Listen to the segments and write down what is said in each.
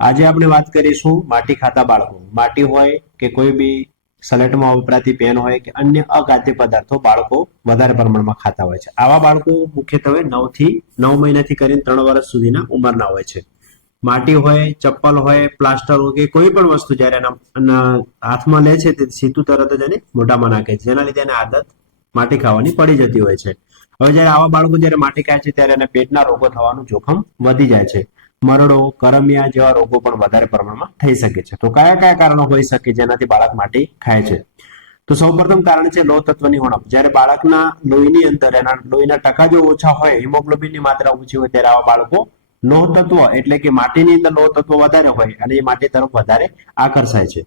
આજે આપણે વાત કરીશું માટી ખાતા બાળકો. માટી હોય કે કોઈ બી સલેટમાં વપરાતી પેન હોય કે અન્ય અખાદ્ય પદાર્થો બાળકો વધારે પ્રમાણમાં ખાતા હોય છે. આવા બાળકો મુખ્યત્વે નવથી નવ મહિનાથી કરીને ત્રણ વર્ષ સુધીના ઉંમરના હોય છે. માટી હોય, ચપ્પલ હોય, પ્લાસ્ટર હોય કે કોઈ પણ વસ્તુ જ્યારે એના હાથમાં લે છે તે સીધું તરત જ એને મોઢામાં નાખે છે. જેના લીધે એને આદત માટી ખાવાની પડી જતી હોય છે. હવે જ્યારે આવા બાળકો જ્યારે માટી ખાય છે ત્યારે એને પેટના રોગો થવાનું જોખમ વધી જાય છે. મરડો, કરમિયા જેવા રોગો પણ વધારે પ્રમાણમાં થઈ શકે છે. તો કયા કયા કારણો હોઈ શકે જેનાથી બાળક માટી ખાય છે? તો સૌપ્રથમ કારણ છે લોહ તત્વની ઉણપ. જ્યારે બાળકના લોહીની અંદર, એના લોહીના ટકા જો ઓછા હોય, હિમોગ્લોબિનની માત્રા ઓછી હોય, ત્યારે આવા બાળકો લોહ તત્વ એટલે કે માટીની અંદર લોહ તત્વ વધારે હોય અને એ માટી તરફ વધારે આકર્ષાય છે.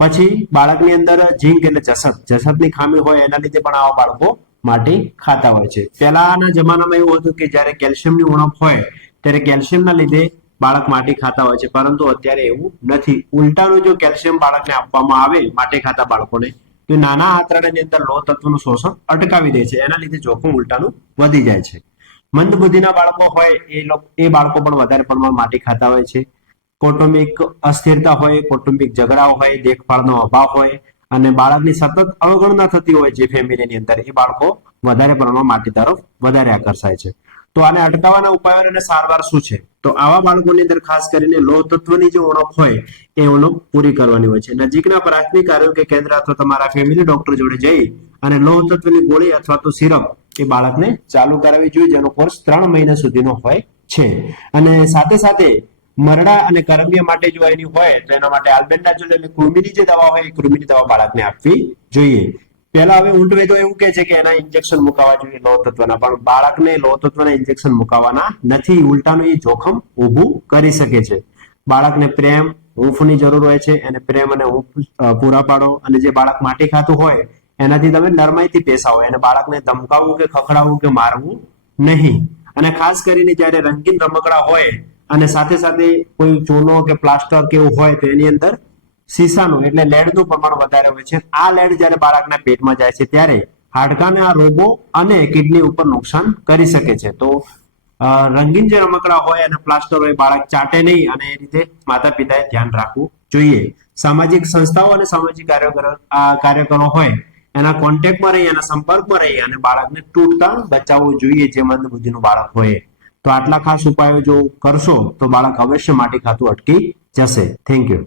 પછી બાળકની અંદર ઝીંક એટલે જસત. જસતની ખામી હોય એના લીધે પણ આવા બાળકો માટી ખાતા હોય છે. પહેલાના જમાનામાં એવું હતું કે જ્યારે કેલ્શિયમની ઉણપ હોય, ત્યારે કેલ્શિયમના લીધે બાળક માટી ખાતા હોય છે. પરંતુ અત્યારે એવું નથી. ઉલટાનું જો કેલ્શિયમ બાળકને આપવામાં આવે માટી ખાતા બાળકોને, તો નાના આંતરડાની અંદર લોહ તત્વનું શોષણ અટકાવી દે છે. એના લીધે જોખમ ઉલટાનું વધી જાય છે. મંદ બુદ્ધિના બાળકો હોય, એ એ બાળકો પણ વધારે પ્રમાણમાં માટી ખાતા હોય છે. કૌટુંબિક અસ્થિરતા હોય, કૌટુંબિક ઝઘડાઓ હોય, દેખભાળનો અભાવ હોય, અને બાળકની સતત અવગણના થતી હોય જે ફેમિલીની અંદર, એ બાળકો વધારે પ્રમાણમાં માટી તરફ વધારે આકર્ષાય છે. તો આને અટકાવવાના ઉપાયો અને સારવાર શું છે? તો આવા બાળકોની અંદર ખાસ કરીને લોહ તત્વની જે ઓળખ હોય, એ ઓળખ પૂરી કરવાની હોય છે. નજીકના પ્રાથમિક આરોગ્ય કેન્દ્ર અથવા તમારા ફેમિલી ડોક્ટર જોડે જઈ અને લોહ તત્વની ગોળી અથવા તો સિરપ એ બાળકને ચાલુ કરાવવી જોઈએ, જેનો કોર્સ ત્રણ મહિના સુધીનો હોય છે. અને સાથે સાથે મરડા અને કરમિયા માટે જો એની હોય, તો એના માટે આલ્બેન્ડાજોલ અને કૃમિની જે દવા હોય, એ કૃમિની દવા બાળકને આપવી જોઈએ. પહેલા હવે ઉલટું એ તો એવું કે છે કે એના ઇન્જેક્શન મુકાવા જોઈએ લોહ તત્વના પણ બાળકને લોહ તત્વના ઇન્જેક્શન મુકાવાના નથી, ઉલટાનું એ જોખમ ઊભું કરી શકે છે. બાળકને પ્રેમ, હૂંફની જરૂર હોય છે, એને પ્રેમ અને હૂંફ પૂરા પાડો અને જે બાળક માટી ખાતું હોય, એનાથી તમે નરમાઈથી પેસાવો, એને બાળકને ધમકાવવું કે ખખડાવવું કે મારવું નહીં. અને ખાસ કરીને જ્યારે રંગીન રમકડા હોય અને સાથે સાથે કોઈ ચૂનો કે પ્લાસ્ટર કે એવું હોય તો એની અંદર સીસાનું, એટલે લેડનું પ્રમાણ વધારે હોય છે. આ લેડ જ્યારે બાળકના પેટમાં જાય છે, ત્યારે હાડકાના રોગો અને કિડની ઉપર નુકસાન કરી શકે છે. તો રંગીન જે રમકડા હોય અને પ્લાસ્ટર હોય, બાળક ચાટે નહીં અને એ રીતે માતા પિતાએ ધ્યાન રાખવું જોઈએ. સામાજિક સંસ્થાઓ અને સામાજિક કાર્યકરો આ કાર્યકરો હોય, એના કોન્ટેક્ટમાં રહી, એના સંપર્કમાં રહી અને બાળકને તૂટતા બચાવવું જોઈએ, જે મંદ બુદ્ધિનું બાળક હોય. તો આટલા ખાસ ઉપાયો જો કરશો, તો બાળક અવશ્ય માટી ખાતું અટકી જશે. Thank you